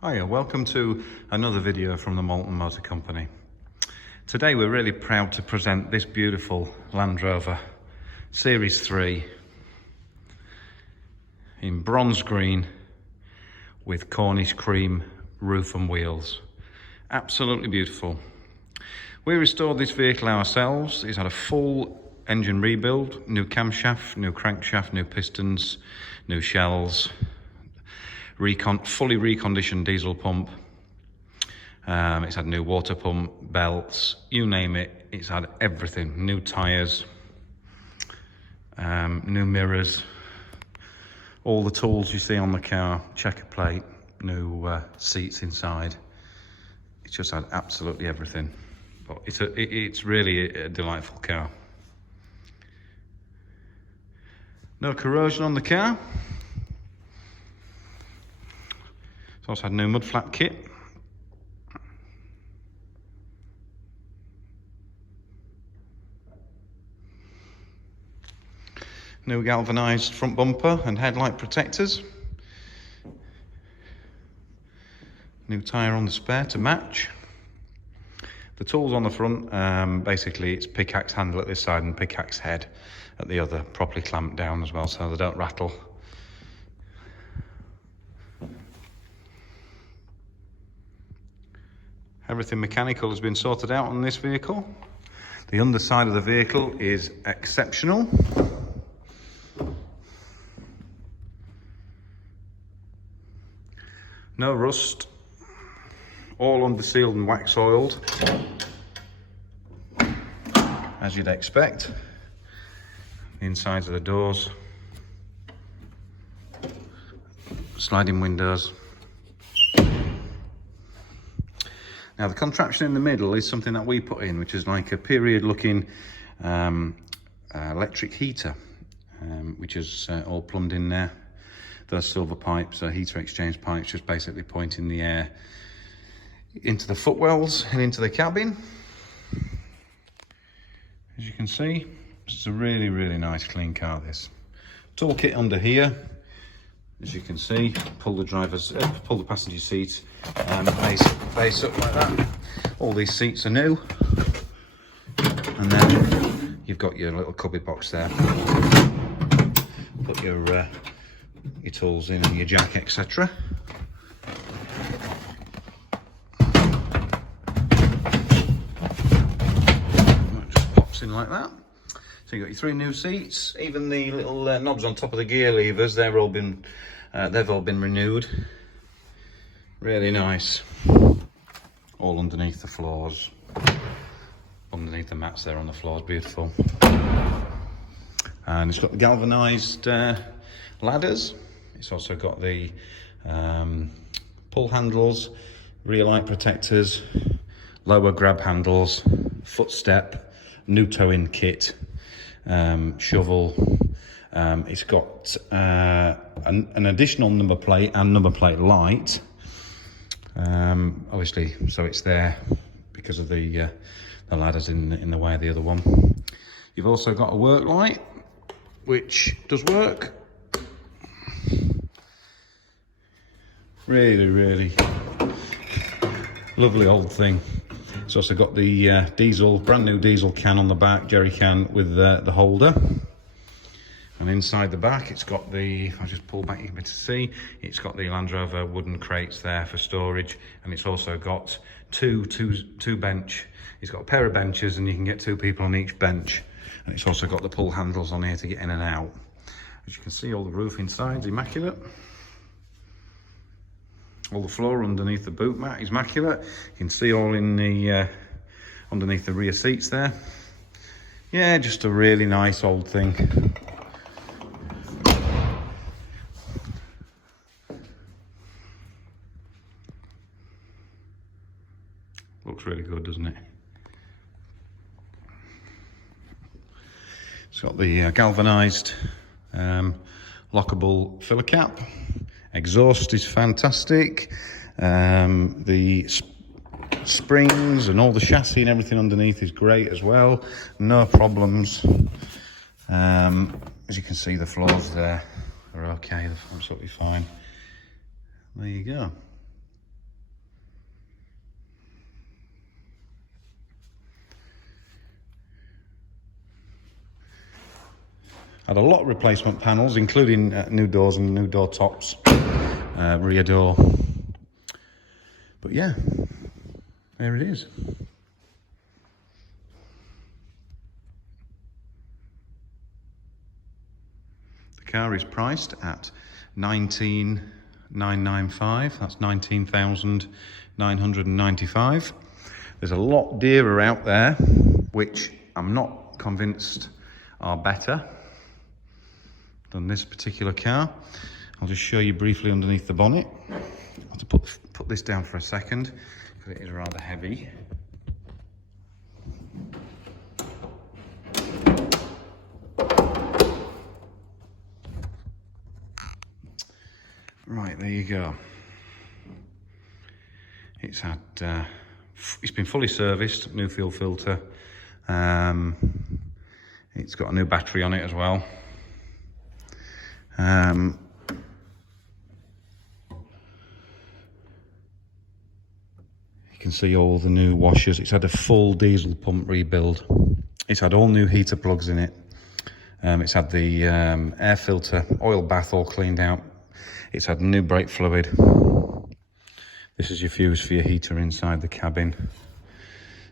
Hiya, welcome to another video from the Malton Motor Company. Today we're really proud to present this beautiful Land Rover Series 3 in bronze green with Cornish cream roof and wheels. Absolutely beautiful. We restored this vehicle ourselves. It's had a full engine rebuild, new camshaft, new crankshaft, new pistons, new shells, fully reconditioned diesel pump. It's had new water pump, belts, you name it. It's had everything. New tyres, new mirrors, all the tools you see on the car, checker plate, new seats inside. It's just had absolutely everything. But it's really a delightful car. No corrosion on the car. It's also had new mud flat kit. New galvanised front bumper and headlight protectors. New tyre on the spare to match. The tools on the front, basically it's pickaxe handle at this side and pickaxe head at the other, properly clamped down as well so they don't rattle. Everything mechanical has been sorted out on this vehicle. The underside of the vehicle is exceptional. No rust, all under sealed and wax oiled, as you'd expect. The insides of the doors, sliding windows. Now the contraption in the middle is something that we put in, which is like a period looking electric heater, which is all plumbed in there. Those silver pipes are heater exchange pipes, just basically pointing the air into the footwells and into the cabin. As you can see, it's a really, really nice clean car, this. Toolkit under here, as you can see, pull the passenger seat, base up like that. All these seats are new. And then you've got your little cubby box there. Put your tools in and your jack, etc. That just pops in like that. So you've got your 3 new seats, even the little knobs on top of the gear levers, they've all been renewed. Really nice. All underneath the floors, underneath the mats there on the floors, beautiful. And it's got the galvanised ladders. It's also got the pull handles, rear light protectors, lower grab handles, footstep, new tow-in kit, shovel. It's got an additional number plate and number plate light, obviously, so it's there because of the ladders in the way of the other one. You've also got a work light, which does work. Really, really lovely old thing. It's also got the brand new diesel can on the back, jerry can with the holder. And inside the back, it's got if I just pull back, you can better see, it's got the Land Rover wooden crates there for storage, and it's also got two bench. It's got a pair of benches, and you can get 2 people on each bench. And it's also got the pull handles on here to get in and out. As you can see, all the roof inside's immaculate. All the floor underneath the boot mat is immaculate. You can see all in the underneath the rear seats there. Yeah, just a really nice old thing. Looks really good, doesn't it? It's got the galvanised lockable filler cap. Exhaust is fantastic. The springs and all the chassis and everything underneath is great as well. No problems. As you can see, the floors there are okay. They're absolutely fine. There you go. Had a lot of replacement panels, including new doors and new door tops, rear door. But yeah, there it is. The car is priced at $19,995. That's $19,995. There's a lot dearer out there, which I'm not convinced are better than this particular car. I'll just show you briefly underneath the bonnet. I'll have to put this down for a second because it is rather heavy. Right, there you go. It's had it's been fully serviced, new fuel filter. It's got a new battery on it as well. You can see all the new washers. It's had a full diesel pump rebuild. It's had all new heater plugs in it. It's had the air filter, oil bath all cleaned out. It's had new brake fluid. This is your fuse for your heater inside the cabin.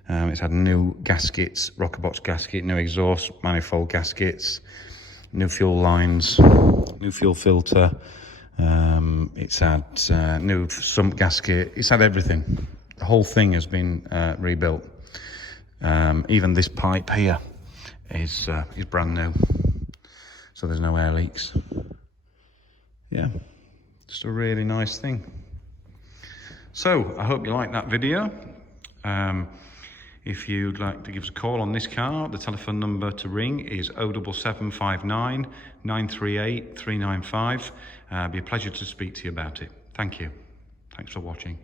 It's had new gaskets, rocker box gasket, new exhaust manifold gaskets, new fuel lines, new fuel filter. It's had new sump gasket. It's had everything. The whole thing has been rebuilt. Even this pipe here is brand new, so there's no air leaks. Yeah, just a really nice thing. So I hope you liked that video. If you'd like to give us a call on this car, the telephone number to ring is 07759 938 395. It'd be a pleasure to speak to you about it. Thank you. Thanks for watching.